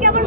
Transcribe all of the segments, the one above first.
কেমন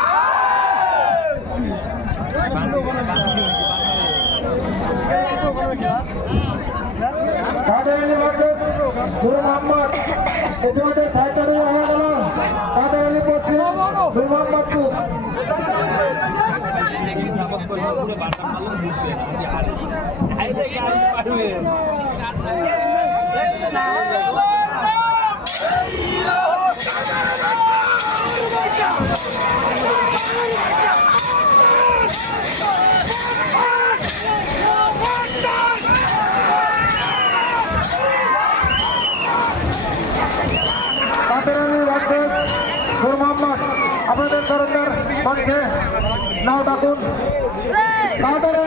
কাদের গুরু মোহাম্মদ ইতিমধ্যে সাইকেল হয়ে গেল কাদের আলী পড়ছে গুরু মোহাম্মদপুর কাদের মোহাম্মদ আপনাদের তরফদার নাও ডাকুন।